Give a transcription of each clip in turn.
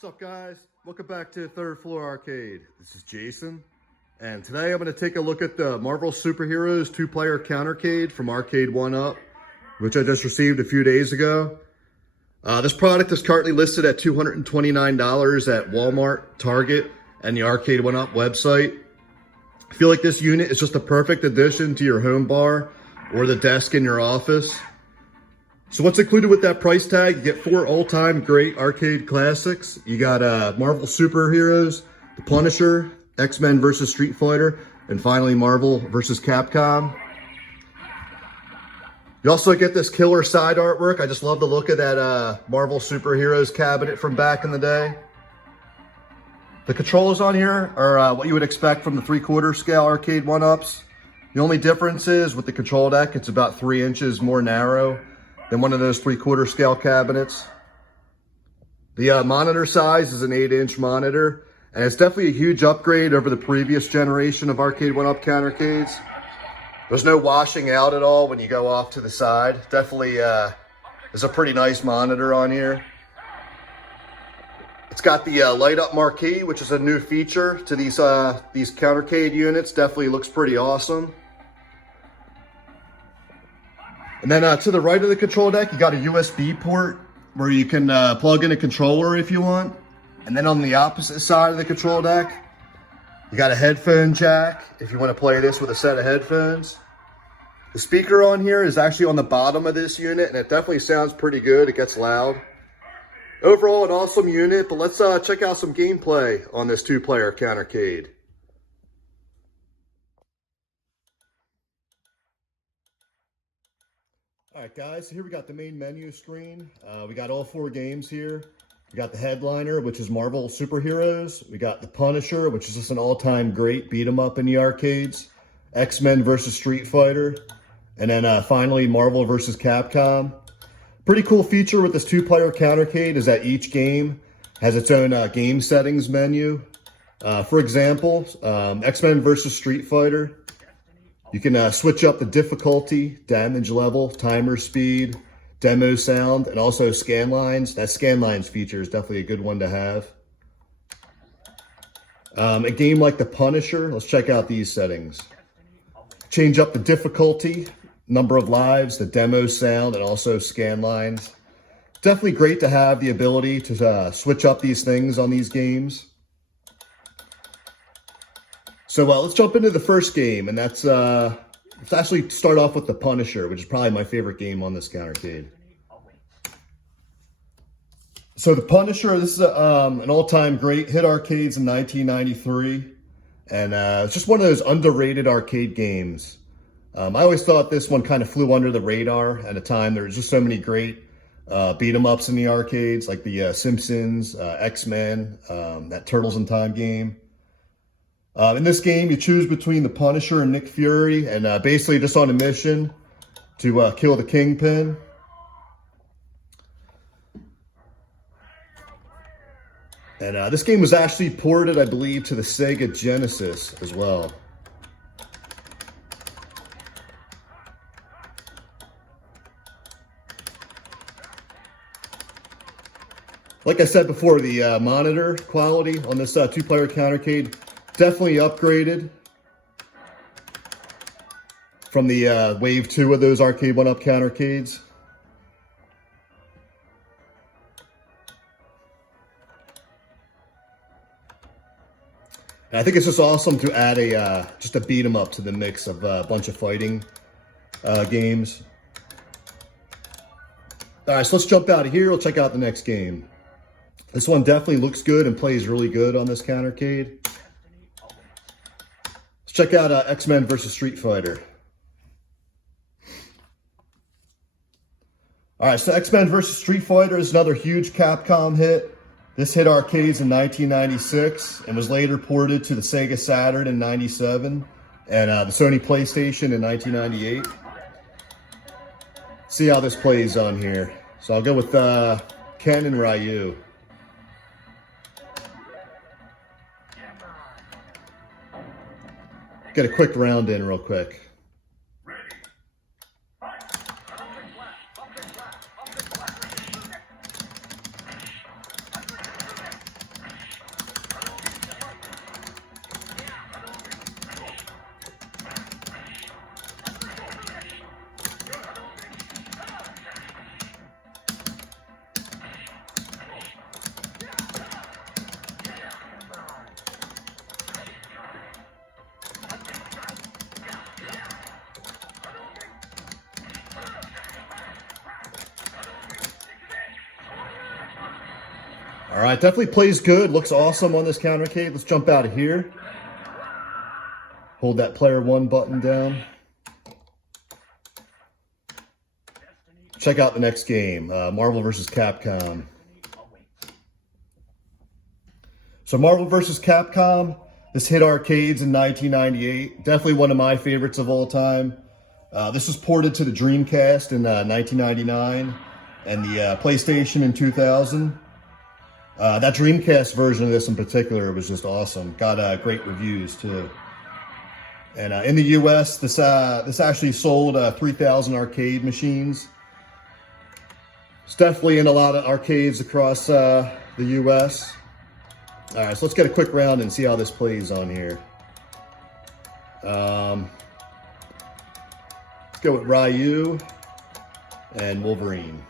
What's up, guys? Welcome back to Third Floor Arcade. This is Jason, and today I'm going to take a look at the Marvel Superheroes 2-player countercade from Arcade1up, which I just received a few days ago. This product is currently listed at $229 at Walmart, Target, and the Arcade1up website. I feel like this unit is just a perfect addition to your home bar or the desk in your office. So what's included with that price tag? You get 4 all-time great arcade classics. You got Marvel Superheroes, The Punisher, X-Men vs. Street Fighter, and finally Marvel vs. Capcom. You also get this killer side artwork. I just love the look of that Marvel Superheroes cabinet from back in the day. The controls on here are what you would expect from the 3/4 scale Arcade1ups. The only difference is with the control deck, it's about 3 inches more narrow than one of those 3/4 scale cabinets. The monitor size is an 8-inch monitor, and it's definitely a huge upgrade over the previous generation of Arcade1up countercades. There's no washing out at all when you go off to the side. Definitely is a pretty nice monitor on here. It's got the light up marquee, which is a new feature to these countercade units. Definitely looks pretty awesome. And then to the right of the control deck, you got a USB port where you can plug in a controller if you want. And then on the opposite side of the control deck, you got a headphone jack if you want to play this with a set of headphones. The speaker on here is actually on the bottom of this unit, and it definitely sounds pretty good. It gets loud. Overall, an awesome unit, but let's check out some gameplay on this 2-player countercade. All right, guys, so here we got the main menu screen. We got all 4 games here. We got the headliner, which is Marvel Superheroes. We got the Punisher, which is just an all-time great beat 'em up in the arcades. X-Men vs. Street Fighter. And then finally, Marvel vs. Capcom. Pretty cool feature with this 2-player countercade is that each game has its own game settings menu. For example, X-Men vs. Street Fighter. You can switch up the difficulty, damage level, timer speed, demo sound, and also scan lines. That scan lines feature is definitely a good one to have. A game like The Punisher, let's check out these settings. Change up the difficulty, number of lives, the demo sound, and also scan lines. Definitely great to have the ability to switch up these things on these games. So let's jump into the first game, and let's actually start off with The Punisher, which is probably my favorite game on this countercade. So The Punisher, this is an all-time great, hit arcades in 1993, and it's just one of those underrated arcade games. I always thought this one kind of flew under the radar at a time. There was just so many great beat-em-ups in the arcades, like the Simpsons, X-Men, that Turtles in Time game. In this game, you choose between the Punisher and Nick Fury, and basically just on a mission to kill the Kingpin. And this game was actually ported, I believe, to the Sega Genesis as well. Like I said before, the monitor quality on this 2-player countercade definitely upgraded from the Wave 2 of those Arcade1up countercades. And I think it's just awesome to add just a beat 'em up to the mix of a bunch of fighting games. All right, so let's jump out of here. We'll check out the next game. This one definitely looks good and plays really good on this countercade. Let's check out X-Men vs. Street Fighter. All right, so X-Men vs. Street Fighter is another huge Capcom hit. This hit arcades in 1996 and was later ported to the Sega Saturn in 97 and the Sony PlayStation in 1998. See how this plays on here. So I'll go with Ken and Ryu. Get a quick round in real quick. All right, definitely plays good. Looks awesome on this countercade. Let's jump out of here. Hold that player 1 button down. Check out the next game, Marvel vs. Capcom. So Marvel vs. Capcom, this hit arcades in 1998. Definitely one of my favorites of all time. This was ported to the Dreamcast in 1999 and the PlayStation in 2000. That Dreamcast version of this in particular was just awesome. Got great reviews too. And in the US, this actually sold 3,000 arcade machines. It's definitely in a lot of arcades across the US. All right, so let's get a quick round and see how this plays on here. Let's go with Ryu and Wolverine.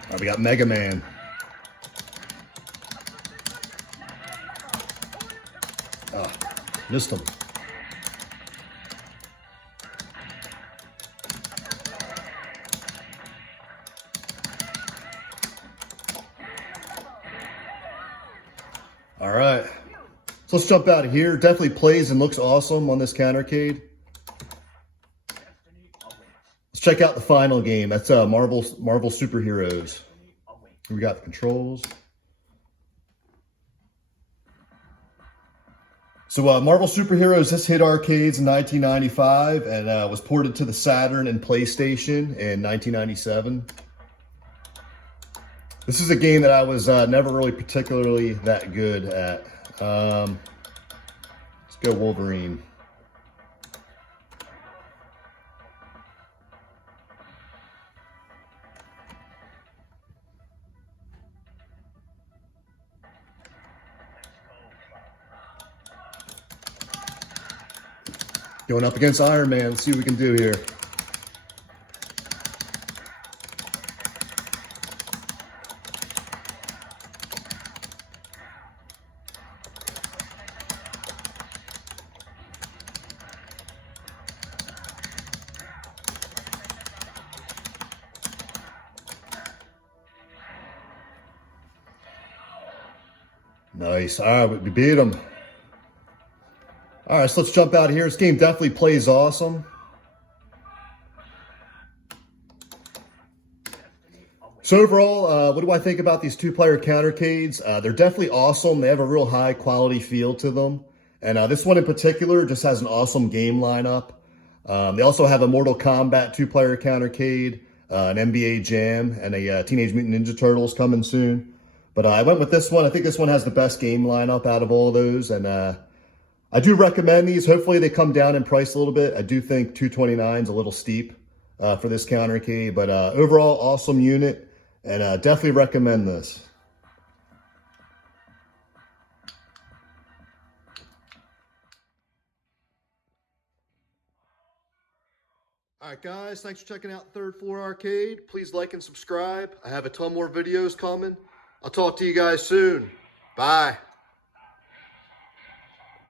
All right, we got Mega Man. Oh, missed him. All right, so let's jump out of here. Definitely plays and looks awesome on this countercade. Let's check out the final game. That's Marvel Superheroes. Here we got the controls. So Marvel Superheroes, this hit arcades in 1995 and was ported to the Saturn and PlayStation in 1997. This is a game that I was never really particularly that good at. Let's go Wolverine. Going up against Iron Man. Let's see what we can do here. Nice. All right, we beat him. All right, so let's jump out of here. This game definitely plays awesome. So overall, what do I think about these two-player countercades? They're definitely awesome. They have a real high-quality feel to them. And this one in particular just has an awesome game lineup. They also have a Mortal Kombat two-player countercade, an NBA Jam, and a Teenage Mutant Ninja Turtles coming soon. But I went with this one. I think this one has the best game lineup out of all of those. And I do recommend these. Hopefully they come down in price a little bit. I do think $229 is a little steep for this countercade. But overall, awesome unit. And definitely recommend this. All right, guys, thanks for checking out Third Floor Arcade. Please like and subscribe. I have a ton more videos coming. I'll talk to you guys soon. Bye.